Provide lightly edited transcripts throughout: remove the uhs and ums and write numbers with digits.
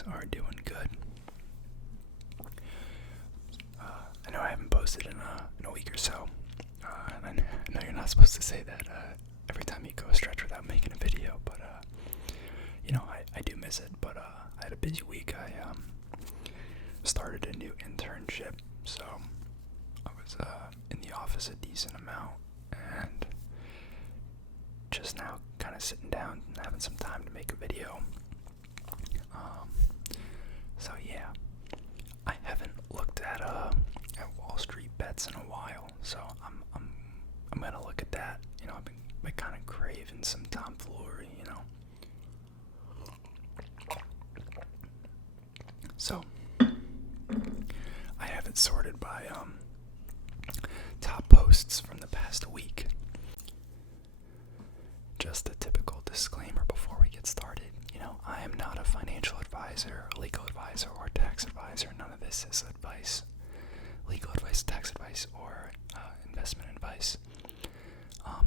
guys are doing good. I know I haven't posted in a week or so. I know you're not supposed to say that every time you go a stretch without making a video, but I do miss it. But I had a busy week. I started a new internship, so I was in the office a decent amount, and just now kind of sitting down and having some time to make a video. So yeah, I haven't looked at WallStreetBets in a while, so I'm gonna look at that. I've been kind of craving some tomfoolery, So I have it sorted by top posts from the past week. Just a typical disclaimer before we get started. I am not a financial advisor, a legal advisor, or tax advisor. None of this is advice, legal advice, tax advice, or investment advice.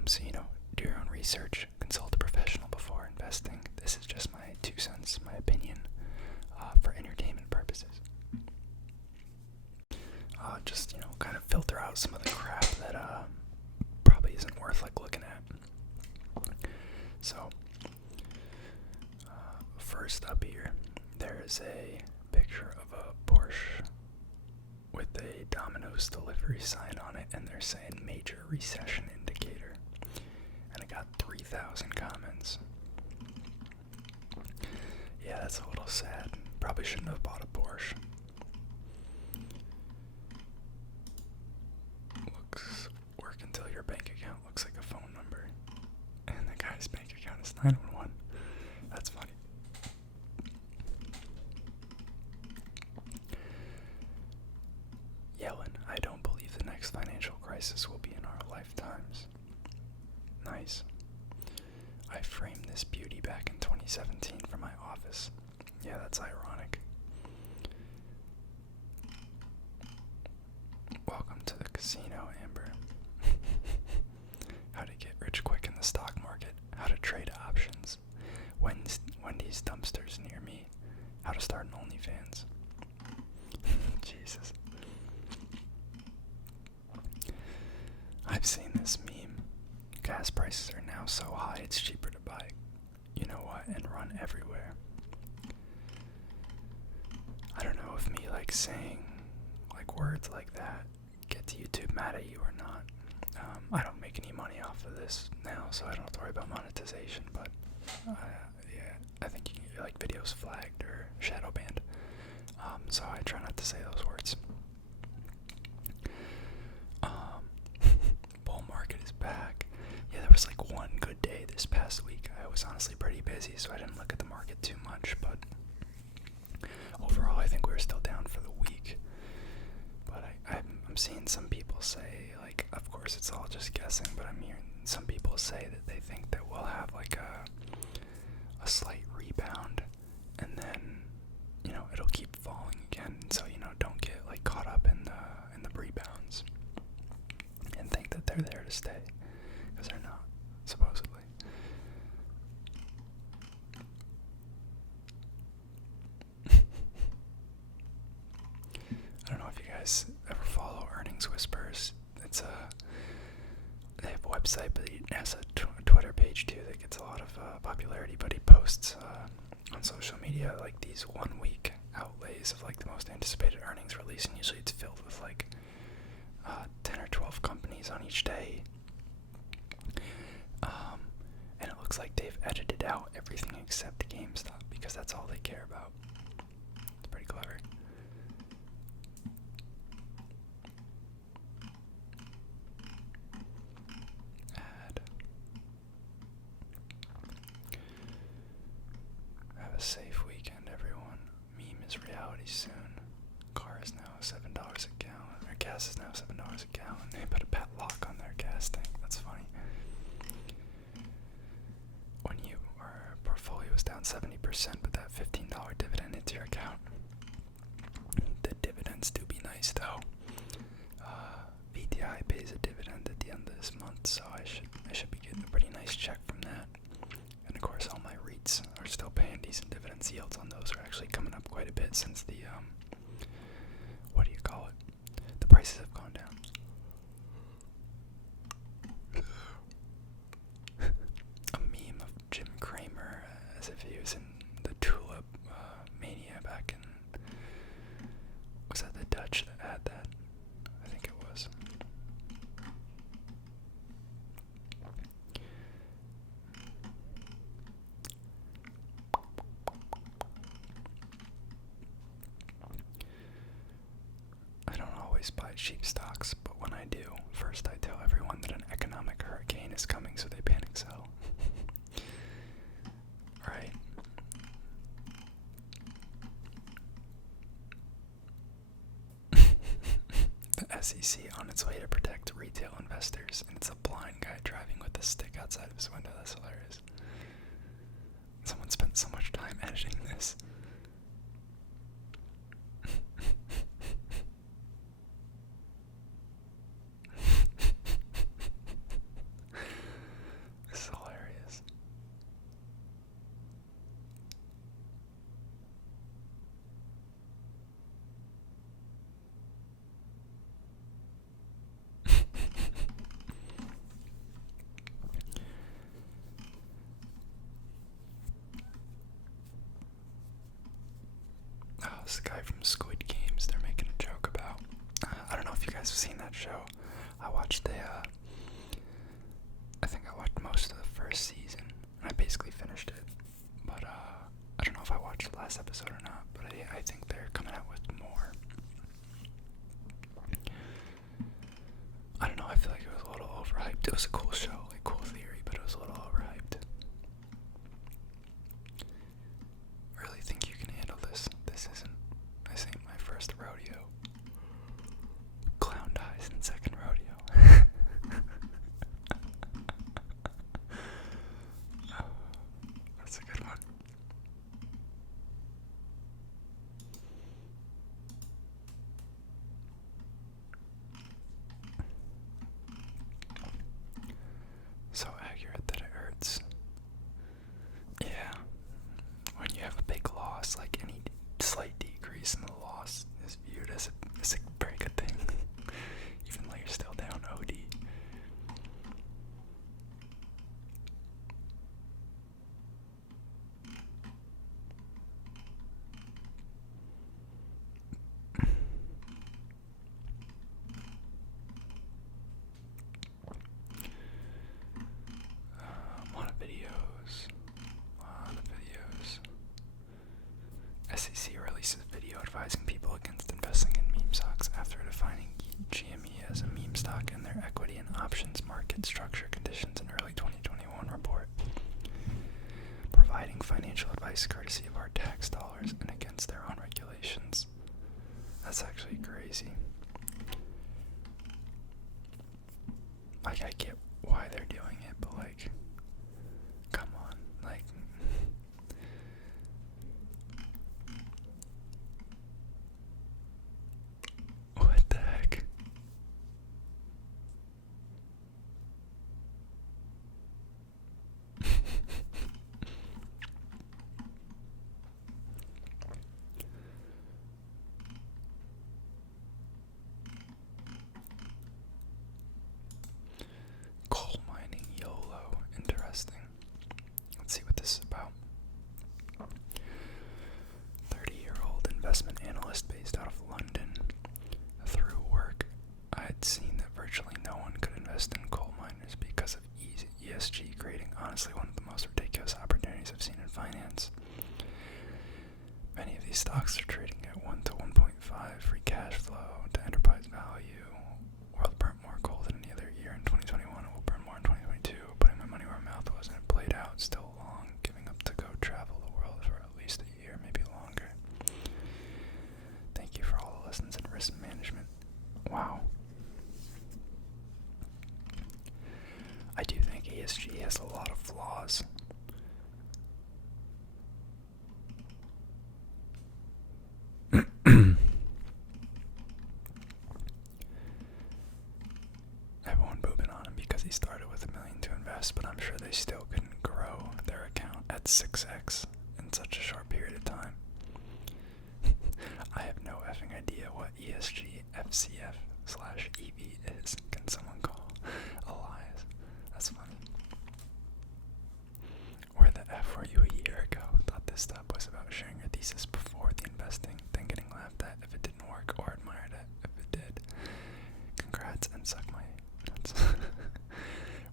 So, do your own research, consult a professional before investing. This is just my 2 cents, my opinion, for entertainment purposes. Just, kind of filter out some of the crap that probably isn't worth looking at. So, first up here, there is a picture of a Porsche with a Domino's delivery sign on it, and they're saying major recession indicator. And it got 3,000 comments. Yeah, that's a little sad. Probably shouldn't have bought a Porsche. Work until your bank account looks like a phone number. And the guy's bank account is 911. That's funny. Yellen, I don't believe the next financial crisis will be in our lifetimes. Nice. I framed this beauty back in 2017 for my office. Yeah, that's ironic. Welcome to the casino, Amber. How to get rich quick in the stock market. How to trade options. Wendy's dumpsters near me. How to start an OnlyFans. Jesus. I've seen this meme. Gas prices are now so high it's cheaper to buy, and run everywhere. I don't know if me saying words like that gets YouTube mad at you or not. I don't make any money off of this now, so I don't have to worry about monetization, but yeah, I think you can get videos flagged or shadow banned. So I try not to say those words. Bull market is back. Yeah, there was one good day this past week. I was honestly pretty busy, so I didn't look at the market too much, but overall I think we were still down for the week. But I'm seeing some people say, of course it's all just guessing, but I'm hearing some people say that they think that we'll have a slight rebound, and then it'll keep falling again. So don't get caught up in the rebounds and think that they're there to stay, because they're not, supposedly. I don't know if you guys ever follow Earnings Whispers. They have a website, but he has a Twitter page too that gets a lot of popularity. But he posts on social media these 1 week outlays of the most anticipated earnings release, and usually it's filled with 10 or 12 companies on each day. And it looks like they've edited out everything except GameStop, because that's all they care about. It's pretty clever. Have a safe weekend, everyone. Meme is reality soon. Car is now $7 a gallon. Or gas is now $7 a gallon. They put a padlock on their gas tank. That's funny. When your portfolio is down 70%, but that $15 dividend into your account. The dividends do be nice, though. VTI pays a dividend at the end of this month, so I should be getting a pretty nice check from that. And of course, all my REITs are still paying decent dividends. Yields on those are actually coming up always buy cheap stocks, but when I do, first I tell everyone that an economic hurricane is coming so they panic sell. Right? The SEC on its way to protect retail investors, and it's a blind guy driving with a stick outside of his window. That's hilarious. Someone spent so much time editing this. This is hilarious. Oh, this guy from Squid Games, they're making a joke about. I don't know if you guys have seen that show. I watched I think I watched most of the first season, and I basically finished it. But I don't know if I watched the last episode or not, but I think they're coming out with more. I don't know, I feel like it was a little overhyped. It was a cool show, like cool theory, but it was a little overhyped. I really think you can handle this. This ain't my first rodeo. Clown dies in second rodeo. Oh, that's a good one. So accurate that it hurts. Yeah. When you have a big loss, like any slight decrease in the loss is viewed as a very good thing. Even though you're still down OD. A lot of videos. SEC releases video advising people against investing in meme stocks after defining GME as a meme stock in their equity and options market structure conditions in early 2021 report. Providing financial advice courtesy of our tax dollars and against their own regulations. That's actually crazy. Like, I get why they're doing it, but like, come on, like, what the heck? Coal mining YOLO. Interesting. Let's see what this is about. 30-year-old investment analyst based out of London. Through work, I had seen that virtually no one could invest in coal miners because of ESG, creating honestly one of the most ridiculous opportunities I've seen in finance. Many of these stocks are trading at 1 to 1.5 free cash flow to enterprise value. World burnt more coal than any other year in 2021 and will burn more in 2022. Putting my money where my mouth was, and it played out. Still long, giving up to go travel the world for at least a year, maybe longer. Thank you for all the lessons in risk management. Wow. I do think ESG has a lot of flaws. Everyone booping on him because he started with $1 million to invest, but I'm sure they still couldn't grow their account at 6x in such a short period of time. I have no effing idea what ESG FCF/EV is. Can someone call Elias? That's funny. Where the F were you a year ago? Thought this stuff was about sharing your thesis before the investing, then getting laughed at if it didn't work, or admired it if it did. Congrats and suck my nuts.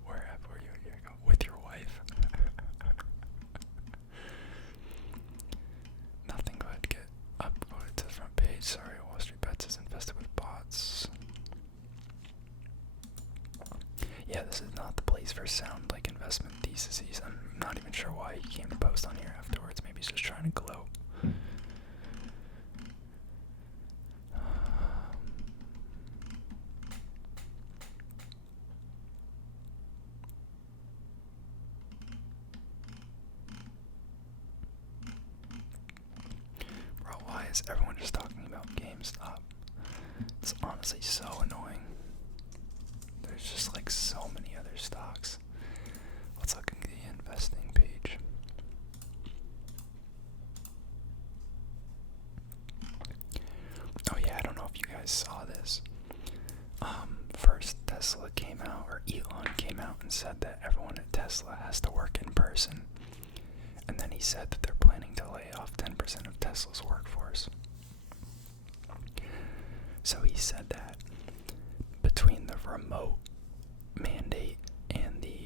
Where F were you a year ago? With your wife? Nothing good get upvoted to the front page. Sorry, WallStreetBets is infested with bots. for sound like investment theses. I'm not even sure why he came to post on here afterwards. Maybe he's just trying to gloat. Bro, why is everyone just talking about GameStop? It's honestly so annoying. There's just like so many other stocks. Let's look at the investing page. Oh yeah, I don't know if you guys saw this. First Tesla came out, or Elon came out and said that everyone at Tesla has to work in person. And then he said that they're planning to lay off 10% of Tesla's workforce. So he said that between the remote mandate and the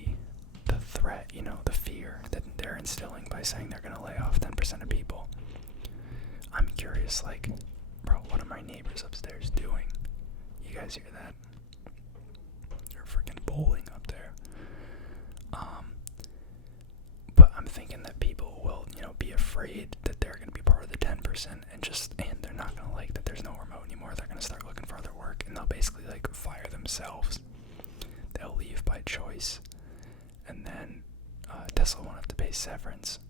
threat, the fear that they're instilling by saying they're going to lay off 10% of people, I'm curious, like, bro, what are my neighbors upstairs doing? You guys hear that? They're freaking bowling up there. But I'm thinking that people will, be afraid that they're going to be part of the 10% and they're not going to like that there's no remote anymore. They're going to start looking for other work, and they'll basically like fire themselves. They'll leave by choice, and then Tesla won't have to pay severance,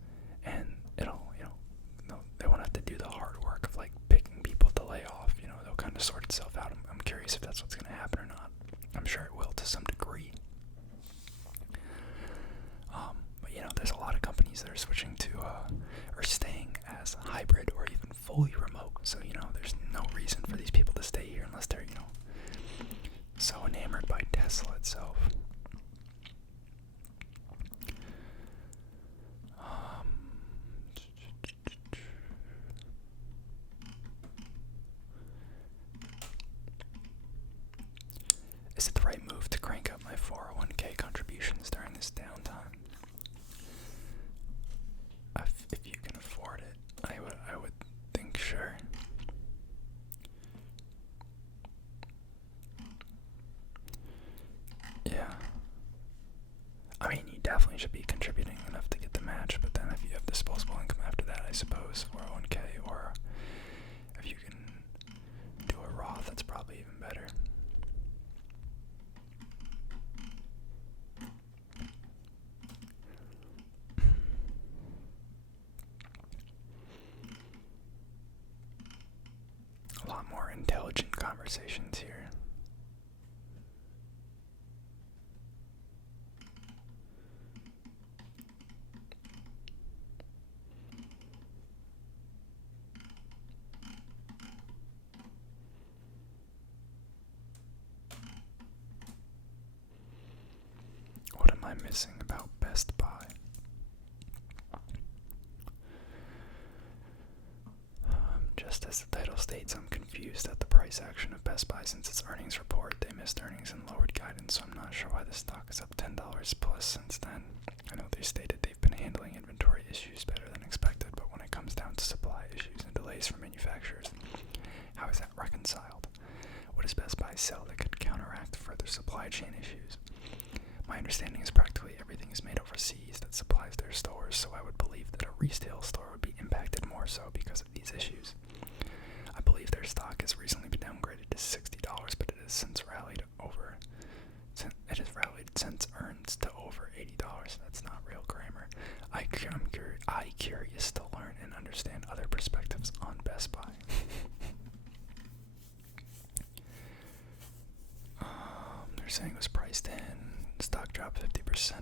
and it'll, they won't have to do the hard work of like picking people to lay off. They'll kind of sort itself out. I'm curious if that's what's going to happen or not. I'm sure it will to some degree. But there's a lot of companies that are switching to or staying as hybrid or even fully remote. So there's no reason for these people to stay here unless they're so enamored by Tesla itself. Is it the right move to crank up my 401k contributions during this downtime? If you can afford it, I would think sure. Yeah. I mean, you definitely should be contributing enough to get the match, but then if you have disposable income after that, I suppose, 401k, or if you can do a Roth, that's probably even better. A lot more intelligent conversations here. What am I missing about Best Buy? Just as the title states, I'm confused at the price action of Best Buy since its earnings report. They missed earnings and lowered guidance, so I'm not sure why the stock is up $10 plus since then. I know they stated they've been handling inventory issues better than expected, but when it comes down to supply issues and delays from manufacturers, how is that reconciled? What does Best Buy sell that could counteract further supply chain issues? My understanding is practically everything is made overseas that supplies their stores, so I would believe that a retail store would be impacted more so because of these issues. I believe their stock has recently been downgraded to $60, but it has since rallied since earns to over $80. That's not real grammar. I'm curious to learn and understand other perspectives on Best Buy. They're saying it was priced in. Stock dropped 50%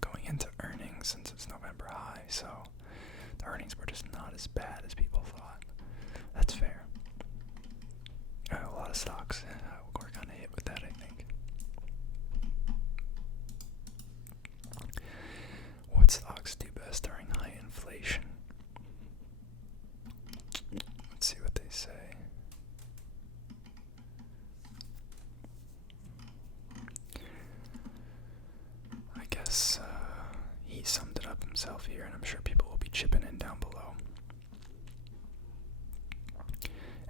going into earnings since its November high, so the earnings were just not as bad as people thought. That's fair. A lot of stocks were kind of hit with that, I think. What stocks do best during high inflation? Let's see what they say. I guess he summed it up himself here, and I'm sure people will be chipping in down below.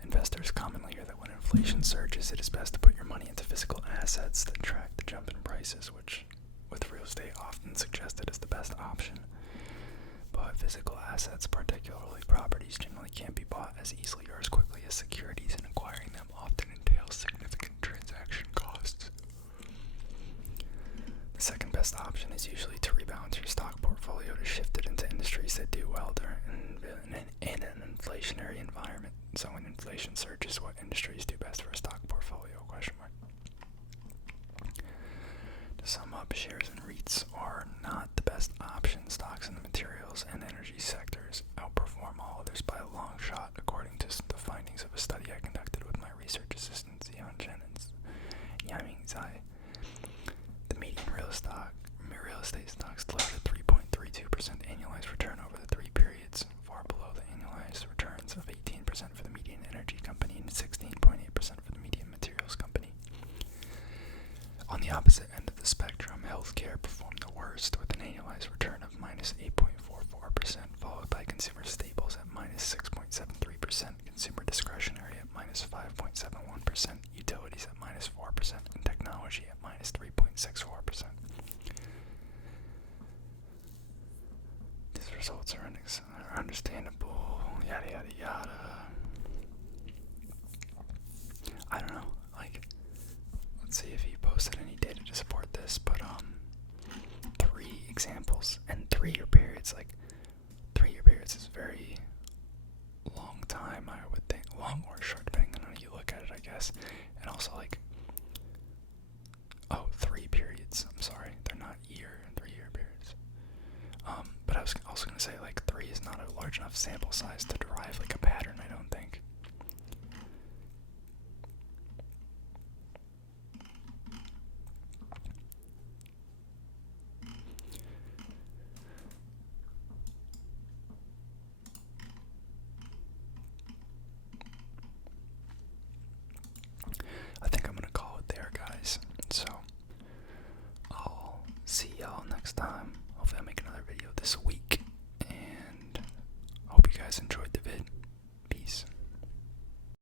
Investors commonly hear that when inflation surges, it is best to put your money into physical assets that track the jump in prices, which, with real real estate often suggested as the best option. But physical assets, particularly properties, generally can't be bought as easily or as quickly as securities, and acquiring them often entails significant transaction costs. The second best option is usually to rebalance your stock portfolio to shift it into industries that do well in an inflationary environment. So when inflation surges, what industries do best for a stock portfolio? Question mark. To sum up, shares and REITs are not the best option. Stocks in the materials and energy sectors outperform all others by a long shot, according to the findings of a study I conducted with my research assistant, Zion Chen and Yaming Zai. The median real estate stocks delivered a 3.32% annualized return over the 3 periods, far below the annualized returns of 18% for the median energy company and 16.8% for the median materials company. On the opposite end of the spectrum, healthcare performed the worst with an annualized return of minus 8.44%, followed by consumer staples at minus 6.73%, consumer discretionary at minus 5.71%, utilities at minus 4%, and technology at minus 3.64%. These results are understandable, yada yada yada. I don't know, let's see if he posted any data to support this, but 3 examples and 3-year periods. 3-year periods is a very long time, I would think, long or short depending on how you look at it, I guess. And also 3 periods, I'm sorry, they're not 3-year periods. But I was also going to say 3 is not a large enough sample size to derive a pattern, I don't think. I think I'm going to call it there, guys. So, I'll see y'all next time. Hopefully I'll make another video this week. And I hope you guys enjoyed